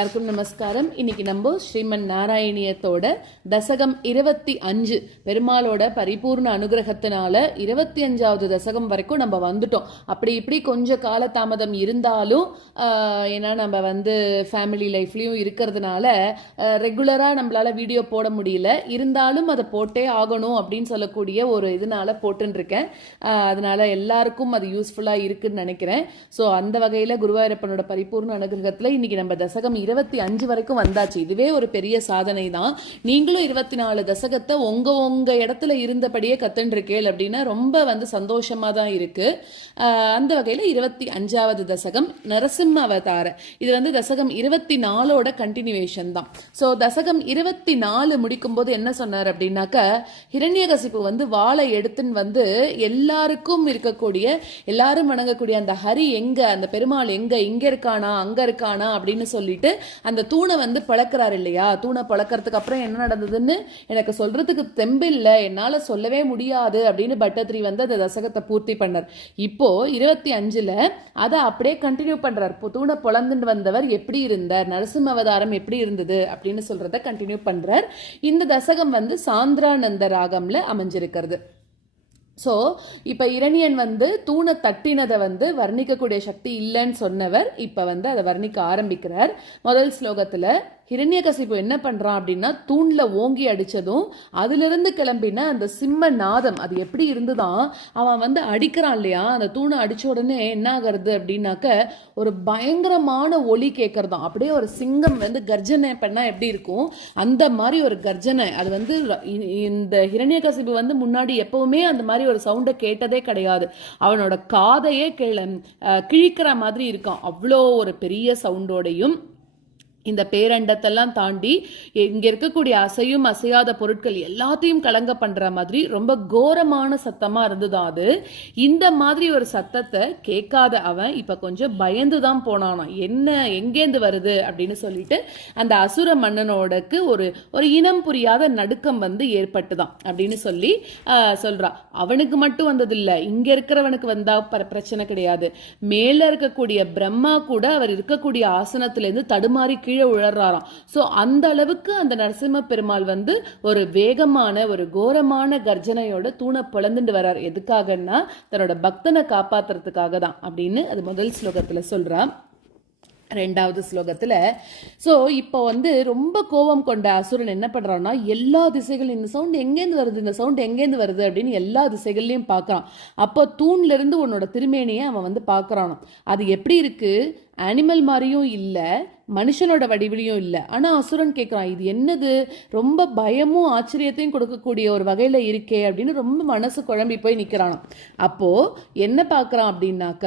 எல்லாருக்கும் நமஸ்காரம். இன்னைக்கு நம்ம ஸ்ரீமன் நாராயணியத்தோட தசகம் இருபத்தி அஞ்சு பெருமாளோட பரிபூர்ண அனுகிரகத்தினால இருபத்தி அஞ்சாவது தசகம் வரைக்கும் நம்ம வந்துட்டோம். அப்படி இப்படி கொஞ்சம் காலதாமதம் இருந்தாலும் ஏன்னா நம்ம வந்து ஃபேமிலி லைஃப்லையும் இருக்கிறதுனால ரெகுலராக நம்மளால வீடியோ போட முடியல. இருந்தாலும் அதை போட்டே ஆகணும் அப்படின்னு சொல்லக்கூடிய ஒரு இதனால போட்டுருக்கேன் அதனால எல்லாருக்கும் அது யூஸ்ஃபுல்லாக இருக்குன்னு நினைக்கிறேன். ஸோ அந்த வகையில் குருவாயூரப்பனோட பரிபூர்ண அனுகிரகத்தில் இன்னைக்கு நம்ம தசகம் இருபத்தி அஞ்சு வரைக்கும் வந்தாச்சு. இதுவே ஒரு பெரிய சாதனை தான் நீங்களும் இருபத்தி நாலு தசகத்தை உங்க உங்க இடத்துல இருந்தபடியே கத்துன்றிருக்கேள் அப்படின்னா ரொம்ப வந்து சந்தோஷமா தான் இருக்கு அந்த வகையில் இருபத்தி அஞ்சாவது தசகம் நரசிம்ம அவதார இது வந்து தசகம் இருபத்தி நாலோட கண்டினியூவேஷன் தான். ஸோ தசகம் இருபத்தி நாலு முடிக்கும் போது என்ன சொன்னார் அப்படின்னாக்க ஹிரண்யகசிப்பு வந்து வாழை எடுத்துன்னு வந்து எல்லாருக்கும் இருக்கக்கூடிய எல்லாரும் வணங்கக்கூடிய அந்த ஹரி எங்க அந்த பெருமாள் எங்க இங்க இருக்கானா அங்க இருக்கானா அப்படின்னு சொல்லிட்டு அந்த தூணை வந்து பழக்கிறார் இல்லையா? தூணை பழக்கிறதுக்கு அப்புறம் என்ன நடந்ததுன்னு எனக்கு சொல்றதுக்கு தெம்பில்ல. என்னால் சொல்லவே முடியாது அப்படின்னு பட்டத்ரி வந்து அந்த தசகத்தை பூர்த்தி பண்ணார். இப்போ இருபத்தி அஞ்சுல அதை அப்படியே கண்டினியூ பண்றார். தூணை பொழந்துட்டு வந்தவர் எப்படி இருந்தார்? நரசிம்ம அவதாரம் எப்படி இருந்தது? அப்படின்னு சொல்றத கண்டினியூ பண்றார். இந்த தசகம் வந்து சாந்திரானந்த ராகம்ல அமைஞ்சிருக்கிறது. ஸோ இப்போ இரணியன் வந்து தூணை தட்டினதை வந்து வர்ணிக்கக்கூடிய சக்தி இல்லைன்னு சொன்னவர் இப்போ வந்து அதை வர்ணிக்க ஆரம்பிக்கிறார். முதல் ஸ்லோகத்தில் ஹிரண்யகசிப்பு என்ன பண்ணுறான் அப்படின்னா தூணில் ஓங்கி அடித்ததும் அதிலிருந்து கிளம்பின அந்த சிம்ம நாதம். அது எப்படி இருந்துதான்? அவன் வந்து அடிக்கிறான் இல்லையா? அந்த தூணை அடித்த உடனே என்ன ஆகிறது அப்படின்னாக்க ஒரு பயங்கரமான ஒலி கேட்கறதாம் அப்படியே ஒரு சிங்கம் வந்து கர்ஜனை பண்ணால் எப்படி இருக்கும்? அந்த மாதிரி ஒரு கர்ஜனை. அது வந்து இந்த ஹிரண்யகசிப்பு வந்து முன்னாடி எப்பவுமே அந்த மாதிரி ஒரு சவுண்டை கேட்டதே கிடையாது. அவனோட காதையே கிழ கிழிக்கிற மாதிரி இருக்கான் அவ்வளோ ஒரு பெரிய சவுண்டோடையும் இந்த பேரண்டத்தெல்லாம் தாண்டி இங்கே இருக்கக்கூடிய அசையும் அசையாத பொருட்கள் எல்லாத்தையும் கலங்க பண்ணுற மாதிரி ரொம்ப கோரமான சத்தமாக இருந்ததா அது. இந்த மாதிரி ஒரு சத்தத்தை கேட்காத அவன் இப்போ கொஞ்சம் பயந்து தான் போனானாம் என்ன எங்கேருந்து வருது அப்படின்னு சொல்லிட்டு அந்த அசுர மன்னனோடக்கு ஒரு ஒரு இனம் புரியாத நடுக்கம் வந்து ஏற்பட்டுதான் அப்படின்னு சொல்லி சொல்கிறான் அவனுக்கு மட்டும் வந்ததில்லை. இங்கே இருக்கிறவனுக்கு வந்தால் பிரச்சனை கிடையாது. மேலே இருக்கக்கூடிய பிரம்மா கூட அவர் இருக்கக்கூடிய ஆசனத்திலேருந்து தடுமாறி கீழே உழறாராம் ஸோ அந்த அளவுக்கு அந்த நரசிம்ம பெருமாள் வந்து ஒரு வேகமான ஒரு கோரமான கர்ஜனையோட தூணை பிளந்துட்டு வர்றார். எதுக்காகன்னா தன்னோட பக்தனை காப்பாத்துறதுக்காக தான் அப்படின்னு அது முதல் ஸ்லோகத்தில் சொல்கிறான் ரெண்டாவது ஸ்லோகத்தில் ஸோ இப்போ வந்து ரொம்ப கோபம் கொண்ட அசுரன் என்ன பண்ணுறான்னா எல்லா திசைகளும் இந்த சவுண்ட் எங்கேருந்து வருது இந்த சவுண்ட் எங்கேருந்து வருது அப்படின்னு எல்லா திசைகள்லையும் பார்க்குறான். அப்போ தூண்லேருந்து உன்னோட திருமேனியை அவன் வந்து பார்க்குறானோ அது எப்படி இருக்குது அனிமல் மாதிரியும் இல்லை. மனுஷனோட வடிவிலையும் இல்லை. ஆனால் அசுரன் கேட்குறான் இது என்னது? ரொம்ப பயமும் ஆச்சரியத்தையும் கொடுக்கக்கூடிய ஒரு வகையில் இருக்கே அப்படின்னு ரொம்ப மனசு குழம்பி போய் நிற்கிறான் அப்போது என்ன பார்க்குறான் அப்படின்னாக்க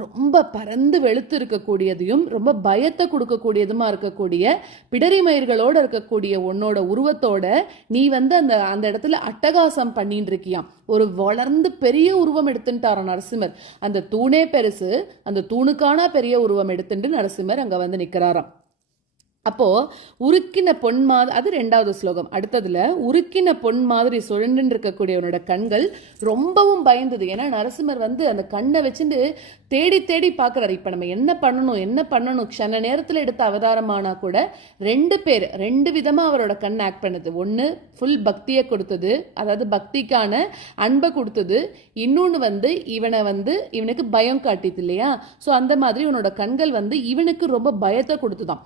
ரொம்ப பறந்து வெளுத்து இருக்கக்கூடியதையும் ரொம்ப பயத்தை கொடுக்கக்கூடியதுமா இருக்கக்கூடிய பிடரிமயிர்களோடு இருக்கக்கூடிய உன்னோட உருவத்தோட நீ வந்து அந்த அந்த இடத்துல அட்டகாசம் பண்ணிட்டு இருக்கியாம். ஒரு வளர்ந்து பெரிய உருவம் எடுத்துட்டாரோ நரசிம்மர். அந்த தூணே பெருசு அந்த தூணுக்கான பெரிய உருவம் எடுத்துட்டு நரசிம்மர் அங்கே வந்து sarà அப்போது உருக்கின பொன் மாதிரி அது ரெண்டாவது ஸ்லோகம். அடுத்ததில் உருக்கின பொன் மாதிரி சுழண்டு இருக்கக்கூடியவனோட கண்கள் ரொம்பவும் பயந்தது. ஏன்னா நரசிம்மர் வந்து அந்த கண்ணை வச்சுட்டு தேடி தேடி பார்க்குறாரு. இப்போ நம்ம என்ன பண்ணணும் என்ன பண்ணணும்? க்ஷண நேரத்தில் எடுத்த அவதாரமானா கூட ரெண்டு பேர் ரெண்டு விதமாக அவரோட கண் ஆக்ட் பண்ணுது. ஒன்று ஃபுல் பக்தியை கொடுத்தது. அதாவது பக்திக்கான அன்பை கொடுத்தது. இன்னொன்று வந்து இவனை வந்து இவனுக்கு பயம் காட்டிது இல்லையா? ஸோ அந்த மாதிரி இவனோட கண்கள் வந்து இவனுக்கு ரொம்ப பயத்தை கொடுத்துதான்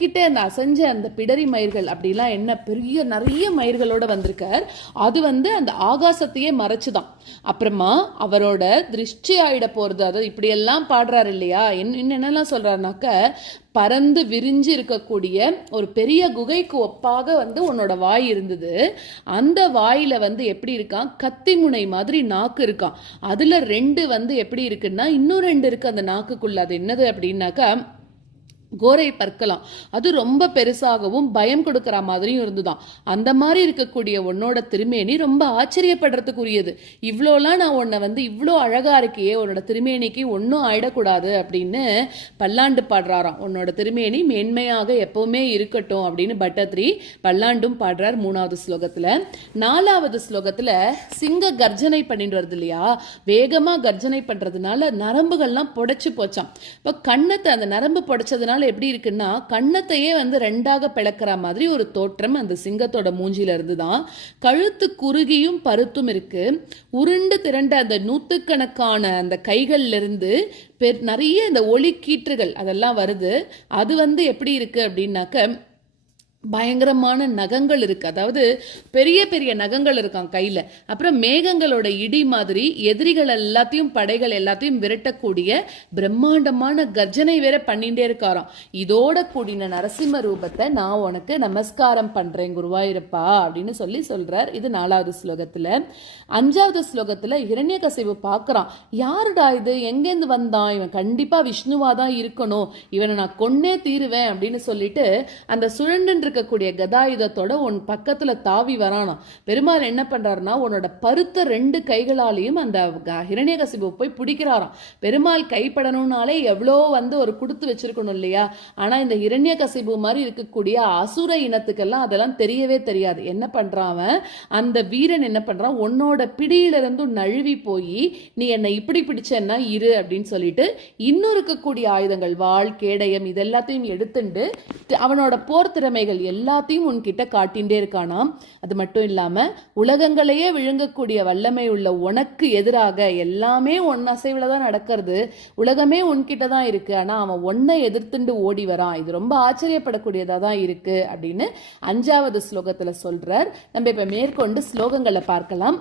கிட்டே அந்த அசைஞ்ச அந்த பிடரி மயிர்கள் அப்படிலாம் என்ன பெரிய நிறைய மயிர்களோட வந்திருக்கார். அது வந்து அந்த ஆகாசத்தையே மறைச்சுதான். அப்புறமா அவரோட திருஷ்டி ஆயிட போறது அதாவது இப்படியெல்லாம் பாடுறாரு இல்லையா? என்ன என்னெல்லாம் சொல்றாருனாக்க பறந்து விரிஞ்சு இருக்கக்கூடிய ஒரு பெரிய குகைக்கு ஒப்பாக வந்து உன்னோட வாய் இருந்தது. அந்த வாயில வந்து எப்படி இருக்கான்? கத்தி முனை மாதிரி நாக்கு இருக்கான். அதுல ரெண்டு வந்து எப்படி இருக்குன்னா இன்னும் ரெண்டு இருக்கு அந்த நாக்குக்குள்ள. அது என்னது அப்படின்னாக்கா கோரை பற்கலாம். அது ரொம்ப பெருசாகவும் பயம் கொடுக்கிற மாதிரியும் இருந்துதான். அந்த மாதிரி இருக்கக்கூடிய உன்னோட திருமேனி ரொம்ப ஆச்சரியப்படுறதுக்குரியது. இவ்வளோலாம் நான் உன்னை வந்து இவ்வளோ அழகா இருக்கியே உன்னோட திருமேனிக்கு ஒன்றும் ஆயிடக்கூடாது அப்படின்னு பல்லாண்டு பாடுறாராம். உன்னோட திருமேனி மேன்மையாக எப்பவுமே இருக்கட்டும் அப்படின்னு பட்டத்ரி பல்லாண்டும் பாடுறார் மூணாவது ஸ்லோகத்துல. நாலாவது ஸ்லோகத்துல சிங்க கர்ஜனை பண்ணிட்டு வருது இல்லையா? வேகமா கர்ஜனை பண்றதுனால நரம்புகள்லாம் புடைச்சு போச்சாம். இப்போ கண்ணத்தை அந்த நரம்பு புடைச்சதுனால எப்படி இருக்குன்னா கண்ணத்தையே வந்து ரெண்டாக பிளக்கிற மாதிரி ஒரு தோற்றம் அந்த சிங்கத்தோட மூஞ்சில இருந்து தான் கழுத்து குறுகியும் பருத்தும் இருக்கு. உருண்டு திரண்ட அந்த நூற்றுக்கணக்கான அந்த கைகள்ல இருந்து பெர் நிறைய இந்த ஒளி கீற்றுகள் அதெல்லாம் வருது. அது வந்து எப்படி இருக்கு அப்படின்னாக்க பயங்கரமான நகங்கள் இருக்கு. அதாவது பெரிய பெரிய நகங்கள் இருக்கான் கையில. அப்புறம் மேகங்களோட இடி மாதிரி எதிரிகள் எல்லாத்தையும் படைகள் எல்லாத்தையும் விரட்டக்கூடிய பிரம்மாண்டமான கர்ஜனை வேற பண்ணிட்டே இருக்காராம். இதோட கூடின நரசிம்ம ரூபத்தை நான் உனக்கு நமஸ்காரம் பண்றேன் குருவாயிருப்பா அப்படின்னு சொல்லி சொல்றார். இது நாலாவது ஸ்லோகத்துல. அஞ்சாவது ஸ்லோகத்துல இரண்யகசிவு பாக்குறான் யாருடா இது? எங்கேருந்து வந்தான்? இவன் கண்டிப்பா விஷ்ணுவா தான் இருக்கணும். இவனை நான் கொன்னே தீருவேன் அப்படின்னு சொல்லிட்டு அந்த சுழண்டு இருக்கக்கூடிய கதாயுதத்தோட உன் பக்கத்துல தாவி வரானா பெருமாள் என்ன பண்றாருன்னா உன்னோட பருத்த ரெண்டு கைகளாலையும் அந்த க- ஹிரண்யகசிபு போய் பிடிக்கிறாராம். பெருமாள் கைப்படணும்னாலே எவ்வளோ வந்து ஒரு கொடுத்து வச்சிருக்கணும் இல்லையா? ஆனா இந்த ஹிரண்யகசிபு மாதிரி இருக்கக்கூடிய அசுர இனத்துக்கெல்லாம் அதெல்லாம் தெரியவே தெரியாது. என்ன பண்றான் அவன்? அந்த வீரன் என்ன பண்றான்? உன்னோட பிடியிலிருந்து நழுவி போய் நீ என்னை இப்படி பிடிச்சேன்னா இரு அப்படின்னு சொல்லிட்டு இன்னும் இருக்கக்கூடிய ஆயுதங்கள் வாள் கேடயம் இது எல்லாத்தையும் எடுத்துண்டு அவனோட போர் திறமைகள் எல்லாத்தையும் உன்கிட்ட காட்டின்றே இருக்கானாம் அது மட்டும் இல்லாமல் உலகங்களையே விழுங்கக்கூடிய வல்லமை உள்ள உனக்கு எதிராக எல்லாமே ஒன் அசைவில் தான் நடக்கிறது. உலகமே உன்கிட்ட தான் இருக்குது ஆனால் அவன் ஒன்றை எதிர்த்துண்டு ஓடி வரான். இது ரொம்ப ஆச்சரியப்படக்கூடியதாக தான் இருக்குது அப்படின்னு அஞ்சாவது ஸ்லோகத்தில் சொல்கிறார் நம்ம இப்போ மேற்கொண்டு ஸ்லோகங்களை பார்க்கலாம்.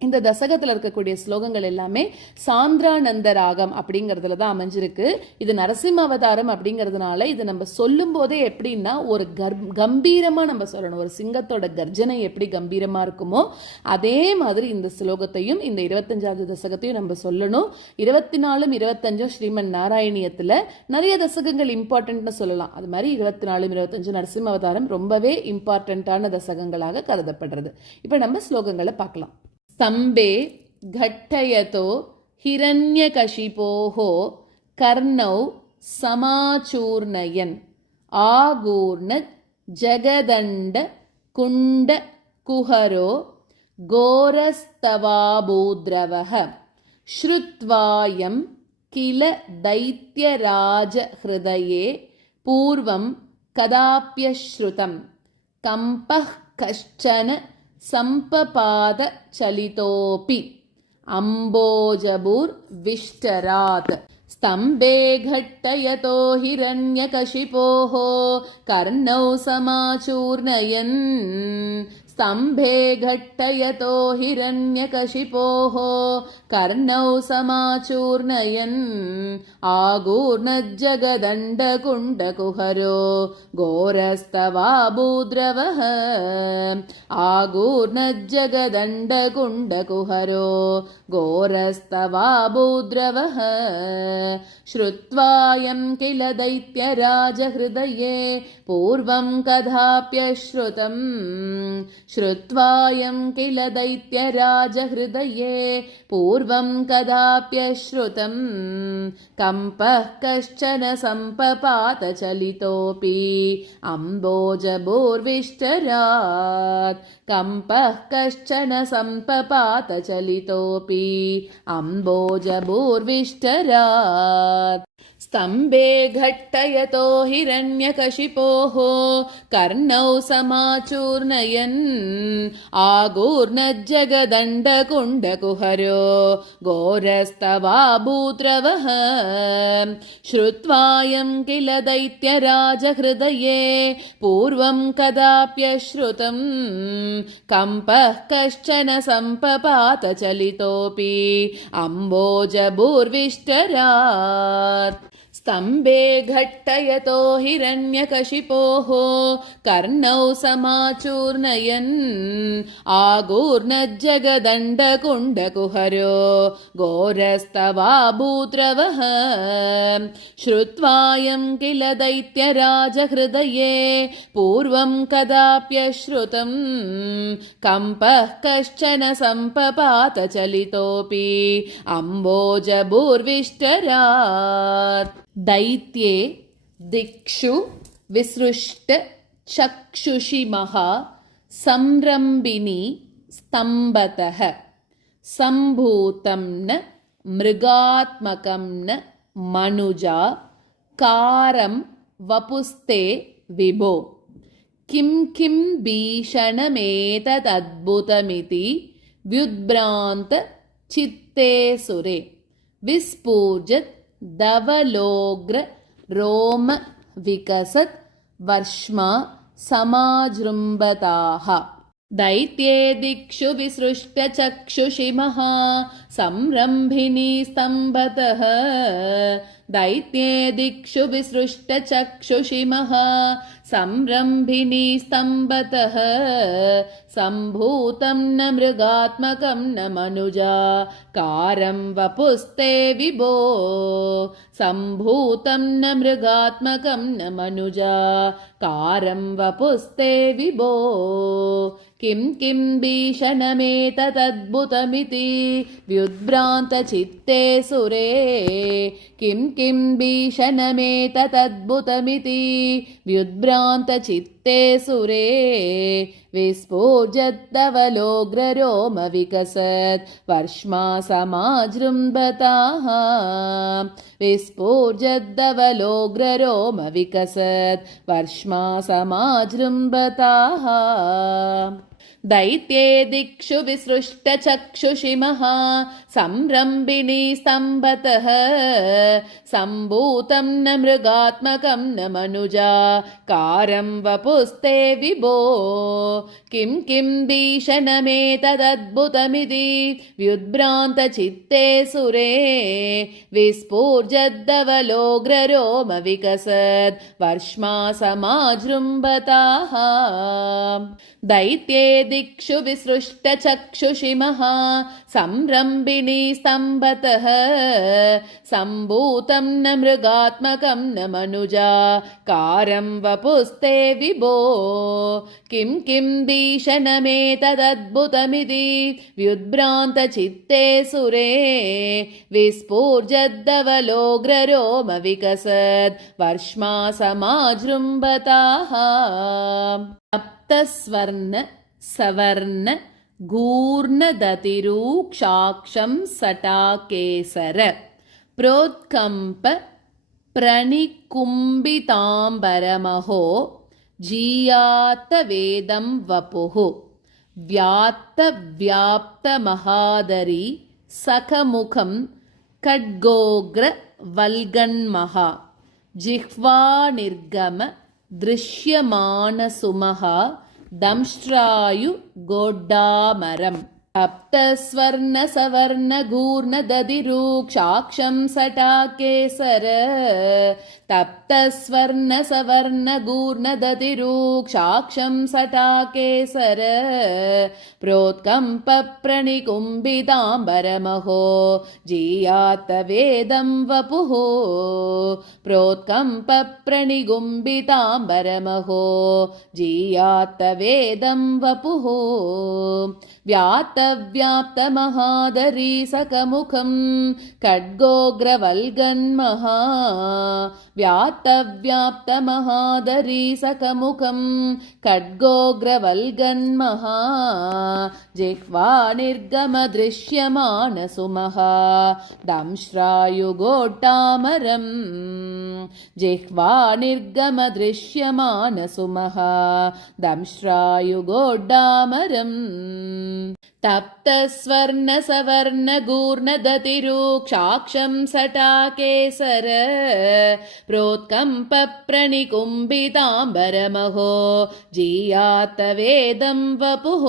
இந்த தசகத்தில் இருக்கக்கூடிய ஸ்லோகங்கள் எல்லாமே சாந்திரானந்த ராகம் அப்படிங்கிறதுல தான் அமைஞ்சிருக்கு. இது நரசிம்ம அவதாரம் அப்படிங்கிறதுனால இது நம்ம சொல்லும் போதே எப்படின்னா ஒரு கர் கம்பீரமாக நம்ம சொல்லணும். ஒரு சிங்கத்தோட கர்ஜனை எப்படி கம்பீரமாக இருக்குமோ அதே மாதிரி இந்த ஸ்லோகத்தையும் இந்த இருபத்தஞ்சாவது தசகத்தையும் நம்ம சொல்லணும். இருபத்தி நாலும் இருபத்தஞ்சும் ஸ்ரீமன் நாராயணியத்தில் நிறைய தசகங்கள் இம்பார்ட்டன்ட்னு சொல்லலாம். அது மாதிரி இருபத்தி நாலும் இருபத்தஞ்சு நரசிம்ம அவதாரம் ரொம்பவே இம்பார்ட்டண்ட்டான தசகங்களாக கருதப்படுறது. இப்போ நம்ம ஸ்லோகங்களை பார்க்கலாம். स्तम्भे घट्टयतो हिरण्यकशिपोः कर्णौ समाचूर्णयन्। आगूर्णत् जगदण्डकुण्डकुहरो घोरस्तवाबूद्रवः श्रुत्वायं किल दैत्यराजहृदये पूर्वं कदाप्यश्रुतं। कम्पः कश्चन सम्पपादचलितोऽपि। अम्बोजबुर्विष्टरात्। स्तम्भे घट्टयतो हिरण्यकशिपोः। कर्णौ समाचूर्णयन्। स्तम्भे घट्टयतो हिरण्यकशिपोः कर्णौ समाचूर्णयन् आगूर्णज्जगदण्डकुण्डकुहरो घोरस्तवाबूद्रवः आगूर्णज्जगदण्डकुण्डकुहरो घोरस्तवाबूद्रवः श्रुत्वायं किल दैत्यराजहृदये पूर्वं कदाप्यश्रुतम् श्रुत्वायं किल दैत्यराजहृदये कदाप्यश्रुतम् कम्पः कश्चन सम्पपातचलितोऽपि अम्बोजभूर्विष्टरात् कम्पः कश्चन सम्पपातचलितोऽपि अम्बोजभूर्विष्टरात् स्तम्भे घट्टयतो हिरण्यकशिपोः कर्णौ समाचूर्णयन् आगूर्णज्जगदण्डकुण्डकुहरो घोरस्तवाभूद्रवः श्रुत्वायं किल दैत्यराजहृदये पूर्वं कदाप्यश्रुतम् कम्पः कश्चन सम्पपातचलितोऽपि अम्बोजभूर्विष्टरात् स्तम्भे घट्टयतो हिरण्यकशिपोः कर्णौ समाचूर्णयन् आगूर्णज्जगदण्डकुण्डकुहरो घोरस्तवाभूद्रवः श्रुत्वायं किल दैत्यराजहृदये पूर्वं कदाप्यश्रुतम् कम्पः कश्चन सम्पपातचलितोऽपि अम्बोजभूर्विष्टरात् दैत्ये दिक्षु विसृष्टचक्षुषिमः संरम्बिनी स्तम्भतः सम्भूतं न मृगात्मकं न मनुजा कारं वपुस्ते विभो किं किं भीषणमेतदद्भुतमिति व्युद्भ्रान्त चित्ते सुरे विस्फूर्जत् धवलोग्र रोम विकसत् वर्ष्मा समाजृम्भताः। दैत्ये दिक्षु विसृष्टचक्षुषिमः संरम्भिनी स्तम्भतः। दैत्ये दिक्षु विसृष्टचक्षुषिमः संरम्भिनी स्तम्भतः। सम्भूतं न मृगात्मकं न मनुजा। कारं वपुस्ते विभो। सम्भूतं न मृगात्मकं न मनुजा। कारं वपुस्ते विभो किं किं भीषणमेतदद्भुतमिति व्युद्भ्रान्तचित्ते सुरे किं किं भीषणमेतदद्भुतमिति व्युद्भ्रान्तचित्ते सुरे। विस्फोजद्दवलोग्ररोम विकसत् वर्ष्मा समाजृम्भताः। विस्फोजद्दवलोग्ररोम विकसत् वर्ष्मा समाजृम्भताः। दैत्ये दिक्षु विसृष्टचक्षुषिमः संरम्भिणी स्तम्भतः। सम्भूतं न मृगात्मकं न मनुजा। कारं वपुस्ते विभो किं किं भीषणमेतदद्भुतमिति व्युद्भ्रान्तचित्ते सुरे विस्फूर्जद्दवलोग्ररोम विकसत् वर्ष्मा समाजृम्भताः दैत्ये दिक्षु विसृष्टचक्षुषिमः संरम्भिणी स्तम्भतः सम्भूतं न मृगात्मकं न मनुजा कारं वपुस्ते विभो किं किं भीषणमेतदद्भुतमिति व्युद्भ्रान्तचित्ते सुरे। विस्फूर्जद्दवलोग्ररोम विकसत् वर्ष्मा समाजृम्भताः सप्तस्वर्ण सवर्ण गूर्णदतिरूक्षाक्षं सटाकेसर। प्रोत्कम्प प्रणिकुम्बिताम्बरमहो जीयातवेदं वपुः। व्यात्तव्याप्तमहादरी सखमुखं खड्गोग्रवल्गन्मः जिह्वानिर्गम दृश्यमानसुमः दंष्ट्रायुगोड्डामरम् तप्तस्वर्णसवर्णगूर्णदधिरूक्षाक्षं सटाकेसर। तप्तस्वर्णसवर्णगूर्णदधिरूक्षाक्षं सटाकेसर। प्रोत्कम्पप्रणिकुम्भिताम्बरमहो जीयातवेदं वपुः। प्रोत्कम्पप्रणिगुम्बिताम्बरमहो जीयातवेदं वपुः। व्याप्तव्याप्तमहादरी सकमुखं खड्गोग्रवल्गन्महा। व्याप्तव्याप्तमहादरी सकमुखं खड्गोग्रवल्गन्महा। जिह्वा निर्गमदृश्यमानसुमः दंश्रायुगोट्टामरम्। जिह्वा निर्गमदृश्यमानसुमः दंश्रायुगोड्डामरम् तप्तस्वर्णसवर्णगूर्णदतिरूक्षाक्षं सटाकेसर प्रोत्कम्पप्रणिकुम्भिताम्बरमहो जीयातवेदं वपुः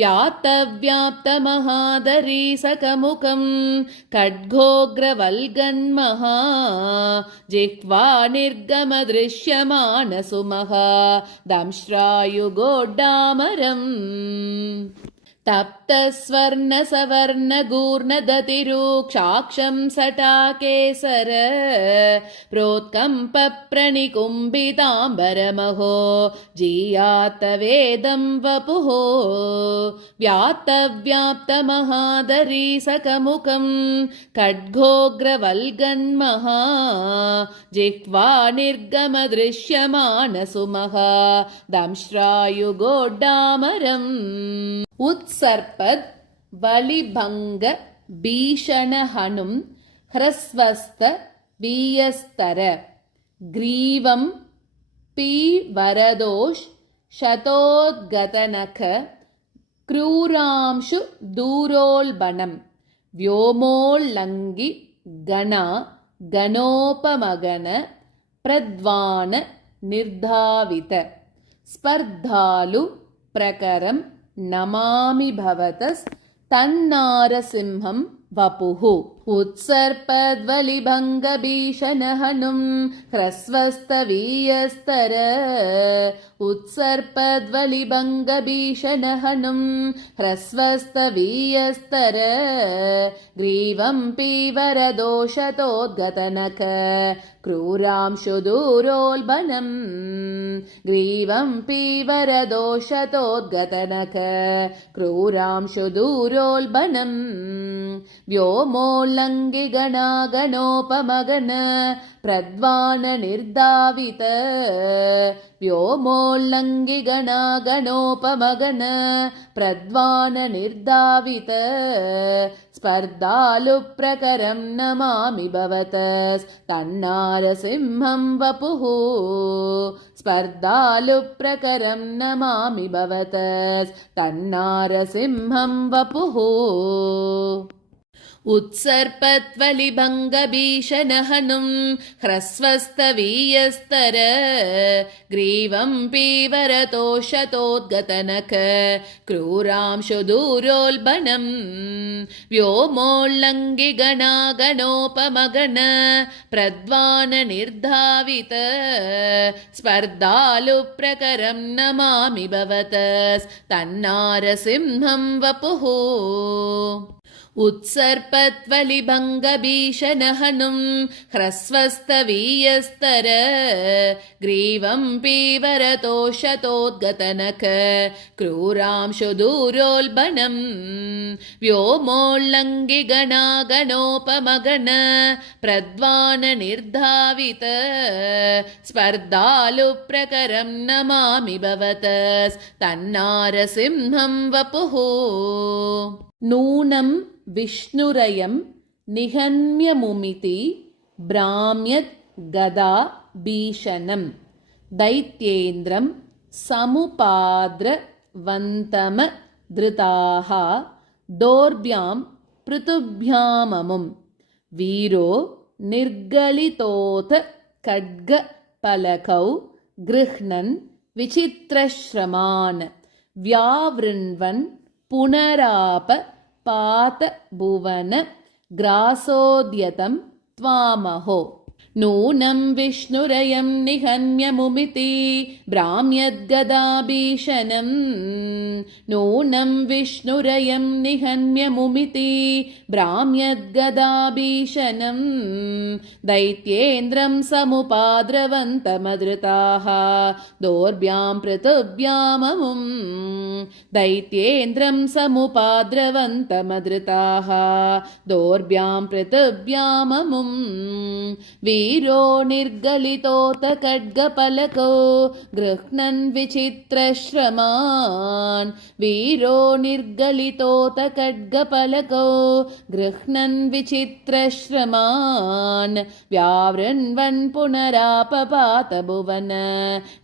व्याप्तव्याप्तमहादरी सकमुखं खड्गोग्रवल्गन्महा जिह्वा निर्गमदृश्यमानसुमः दंश्रायुगोड्डामरम् तप्तस्वर्णसवर्णगूर्णदतिरूक्षाक्षं सटाकेसर प्रोत्कम्पप्रणिकुम्भिताम्बरमहो जीयातवेदं वपुः व्याप्तव्याप्तमहादरी सकमुखं खड्गोग्रवल्गन्महा जिह्वा निर्गमदृश्यमानसुमः दंश्रायुगोड्डामरम् उत्सर्पद् बलिभङ्ग भीषणहनुं ह्रस्वस्त वीयस्तर ग्रीवं पीवरदोष शतोद्गतनख क्रूरांशु दूरोल्बणं व्योमोल्लङ्घि गणा गणोपमगन प्रद्वान निर्धावित स्पर्धालु प्रकरं नमामि भवतस्तन्नारसिंहं वपुः। उत्सर्पद्वलिभङ्गभीषणहनुं ह्रस्वस्तवीयस्तर उत्सर्पद्वलिभङ्गभीषणहनुं ह्रस्वस्तवीयस्तर ग्रीवं पीवरदोषतोद्गतनख क्रूरांशु दूरोल्बणम् ग्रीवं पीवरदोषतोद्गतनख क्रूरांशु दूरोल्बणम् व्योमोल्लङ्घि प्रद्वान प्रद्वान निर्धावित स्पर्धालुप्रकरं नमामि भवतस्तन्नारसिंहं वपुः। स्पर्धालुप्रकरं नमामि भवतस्तन्नारसिंहं वपुः उत्सर्पत्वलिभङ्गभीषणहनुं ह्रस्वस्तवीयस्तर ग्रीवं पीवरतोषतोद्गतनख क्रूरांशु दूरोल्बणम् व्योमोल्लङ्घि गणागणोपमगन प्रद्वान निर्धावित स्पर्धालुप्रकरं नमामि भवतस्तन्नारसिंहं वपुः उत्सर्पत्वलिभङ्गभीषणहनुं ह्रस्वस्तवीयस्तर ग्रीवं पीवरतोषतोद्गतनख क्रूरांशु दूरोल्बणम् व्योमोल्लङ्घि गणागणोपमगन प्रद्वान निर्धावित स्पर्धालुप्रकरं नमामि भवतस्तन्नारसिंहं वपुः नूनं विष्णुरयं निहन्म्यमुमिति भ्राम्यद् गदा भीषणं। दैत्येन्द्रं समुपाद्रवन्तमधृताः दोर्भ्यां पृथुभ्याममुं वीरो निर्गलितोऽथ खड्गपलकौ गृह्णन् विचित्रश्रमान्। व्यावृण्वन् पुनराप पातभुवन ग्रासोद्यतं त्वामहो नूनं विष्णुरयं निहन्यमुमिति भ्राम्यद्गदाभीषणम् नूनं विष्णुरयं निहन्यमुमिति भ्राम्यद्गदाभीषणम् दैत्येन्द्रं समुपाद्रवन्तमधृताः दोर्भ्यां पृथिव्याममुं। दैत्येन्द्रं समुपाद्रवन्तमधृताः दोर्भ्यां पृथिव्याममुं वीरो निर्गलितोत खड्गपलको गृह्णन् विचित्रश्रमान्। वीरो निर्गलितोत खड्गपलको गृह्णन् विचित्रश्रमान्। व्यावृण्वन् पुनरापपात भुवन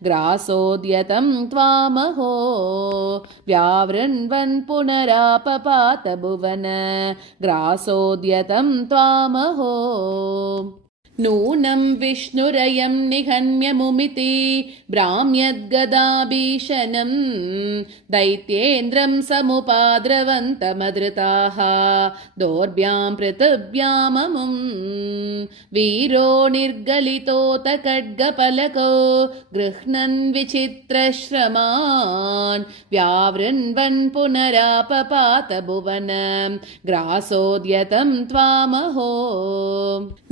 ग्रासोद्यतं त्वामहो। व्यावृण्वन् पुनरापपात भुवन ग्रासोद्यतं त्वामहो नूनं विष्णुरयं निहन्यमुमिति भ्राम्यद्गदाभीषणम् दैत्येन्द्रं समुपाद्रवन्तमधृताः दोर्भ्यां निर्गलितोत खड्गपलको गृह्णन् विचित्रश्रमान् व्यावृण्वन् पुनरापपात भुवन ग्रासोद्यतं त्वामहो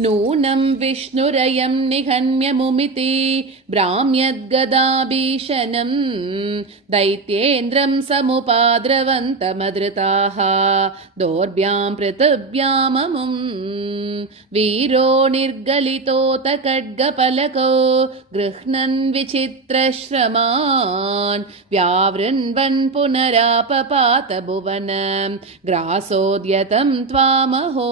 नूनं विष्णुरयं निहन्यमुमिति भ्राम्यद्गदाभीषणम् दैत्येन्द्रं समुपाद्रवन्तमधृताः दोर्भ्यां पृथिव्याममुं वीरो निर्गलितोत खड्गपलको गृह्णन् विचित्रश्रमान् व्यावृण्वन् पुनरापपात भुवन ग्रासोद्यतं त्वामहो